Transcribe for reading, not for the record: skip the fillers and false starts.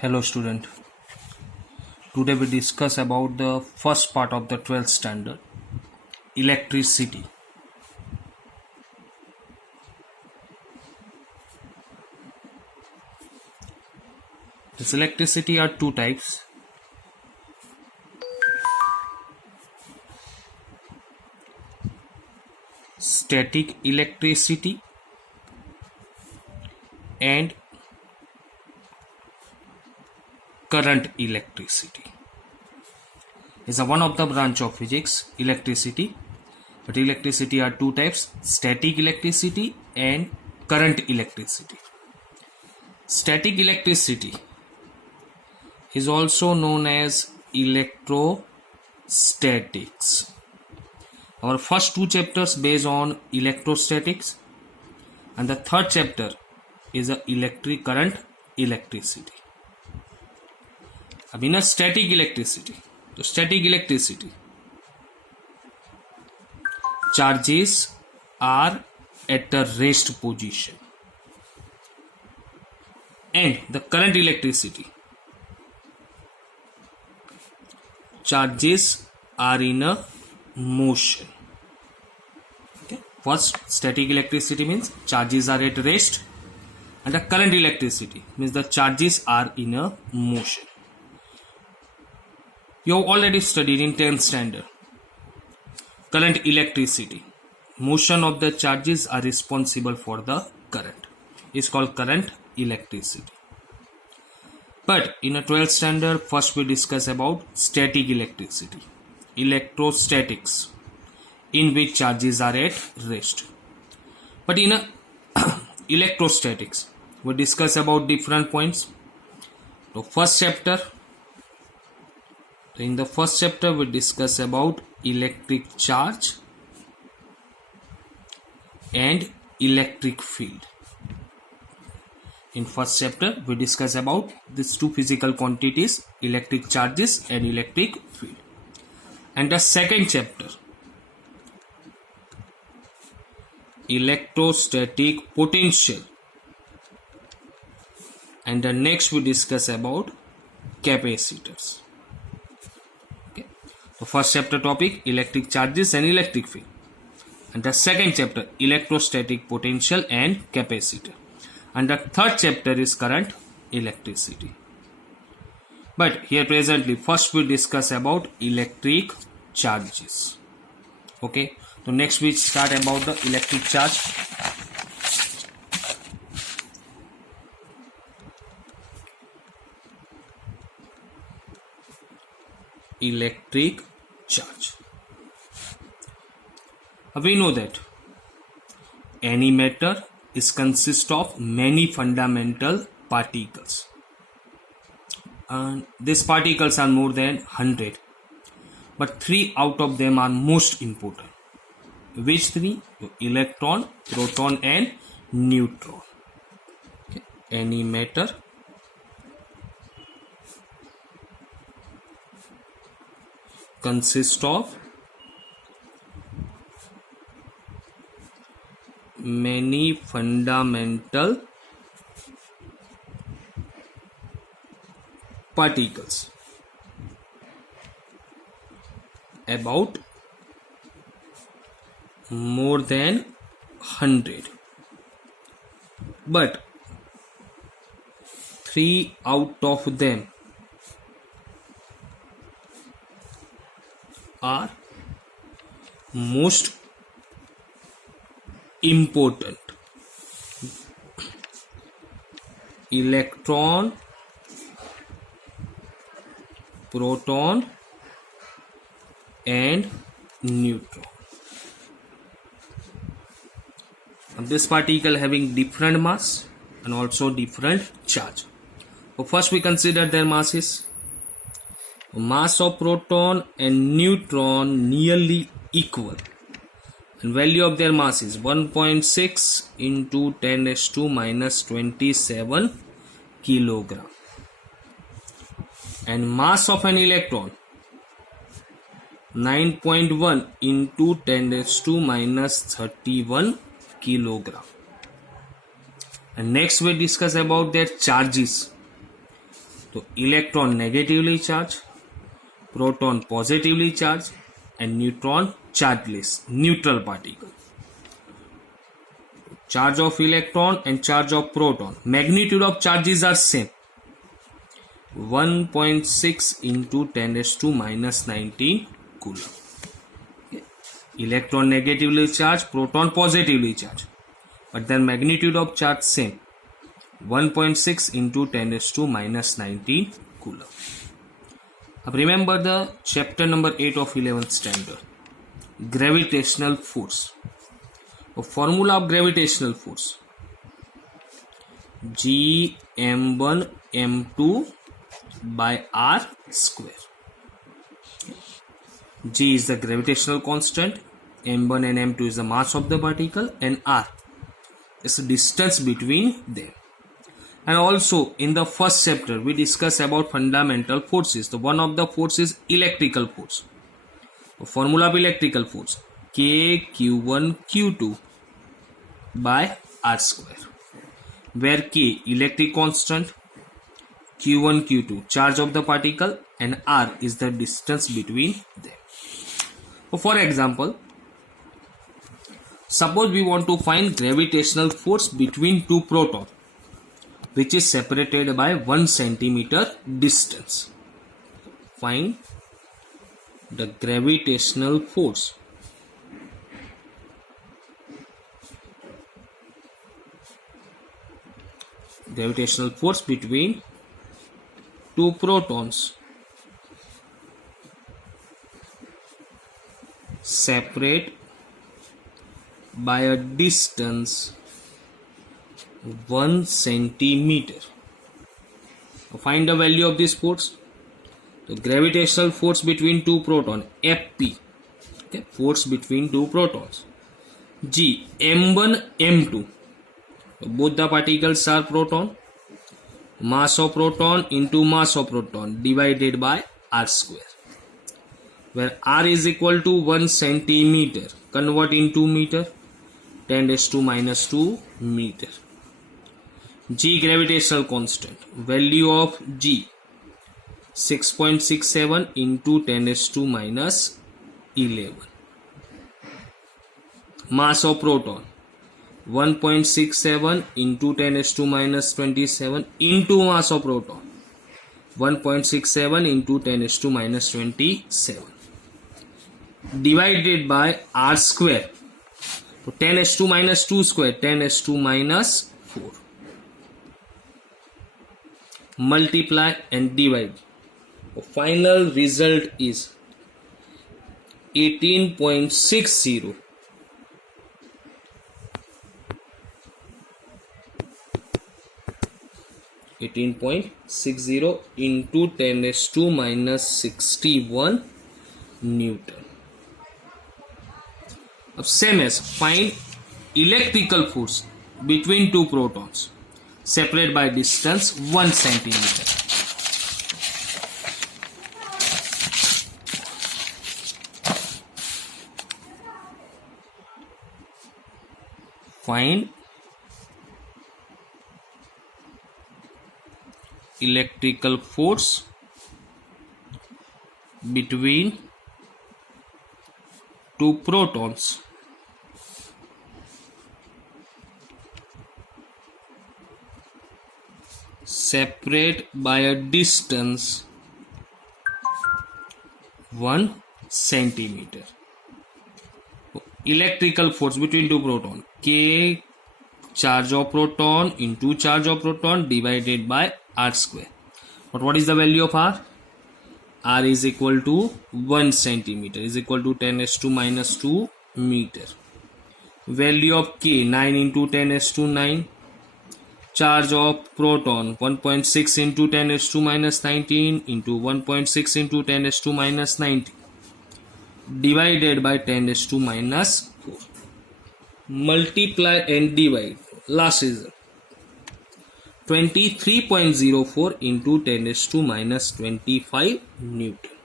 Hello student. Today we discuss about the first part of the 12th standard, electricity. This electricity are two types. Static electricity and current electricity. Is one of the branch of physics, electricity. But electricity are two types, static electricity and current electricity. Static electricity is also known as electrostatics. Our first two chapters based on electrostatics and the third chapter is a electric current electricity. अब इन static electricity, तो static electricity charges are at a rest position and the current electricity charges are in a motion. Okay. First, static electricity means charges are at rest and the current electricity means the charges are in a motion. You have already studied in 10th standard. Current electricity. Motion of the charges are responsible for the current. It's called current electricity. But in a 12th standard, first we discuss about static electricity. Electrostatics, in which charges are at rest. But in a electrostatics, we discuss about different points. So first chapter, in the first chapter we discuss about electric charge and electric field. In first chapter we discuss about these two physical quantities, electric charges and electric field. And the second chapter, electrostatic potential, and the next we discuss about capacitors. Okay. The first chapter topic, electric charges and electric field, and the second chapter, electrostatic potential and capacitor, and the third chapter is current electricity. But here presently first we discuss about electric charges. Okay, so next we start about the electric charge. Electric charge. We know that any matter is consist of many fundamental particles, and these particles are more than 100, but 3 out of them are most important. Which 3? Electron, proton and neutron. Okay. Any matter consists of many fundamental particles, about more than 100, but 3 out of them are most important. Electron, proton and neutron. This particle having different mass and also different charge. So first we consider their masses. Mass of proton and neutron nearly equal, and value of their mass is 1.6 into 10 raised to minus 27 kilogram, and mass of an electron 9.1 into 10 raised to minus 31 kilogram. And next we discuss about their charges. तो electron negatively charge, proton positively charge and neutron chargeless neutral particle. Charge of electron and charge of proton, magnitude of charges are same, 1.6 into 10 raised to minus 19 coulomb. Okay. Electron negatively charged, proton positively charged, but their magnitude of charge same, 1.6 into 10 raised to minus 19 coulomb. Now remember the chapter number 8 of 11th standard, gravitational force. The formula of gravitational force, G m1 m2 by r square. G is the gravitational constant, m1 and m2 is the mass of the particle, and r is the distance between them. And also in the first chapter we discussed about fundamental forces. So one of the forces is electrical force. The formula of electrical force, K q1 q2 by r square, where K electric constant, q1 q2 charge of the particle, and r is the distance between them. So for example, suppose we want to find gravitational force between two protons which is separated by 1 centimeter distance. Find the gravitational force between two protons separate by a distance 1 centimeter. Find the value of this force. The gravitational force between two protons, Fp, okay, force between two protons, G m1 m2. Both the particles are proton. Mass of proton into mass of proton divided by r square, where r is equal to 1 centimeter. Convert into meter, 10 raised to minus 2 meter. G gravitational constant, value of G 6.67 into 10 raised to minus 11. Mass of proton 1.67 into 10 raised to minus 27 into mass of proton 1.67 into 10 raised to minus 27 divided by r square. So 10 raised to minus 2 square, 10 raised to minus 4. Multiply and divide. The final result is 18.60 into 10 raised to minus 61 Newton. Same as find electrical force between two protons separated by distance 1 centimeter. Find electrical force between two protons separate by a distance 1 centimeter. Electrical force between two protons, K charge of proton into charge of proton divided by r square. But what is the value of r? R is equal to 1 centimeter, is equal to 10 raised to minus 2 meter. Value of K 9 into 10 raised to 9. Charge of proton 1.6 into 10 raised to minus 19 into 1.6 into 10 raised to minus 19 divided by 10 raised to minus 4. Multiply and divide. Last result 23.04 into 10 raised to minus 25 Newton.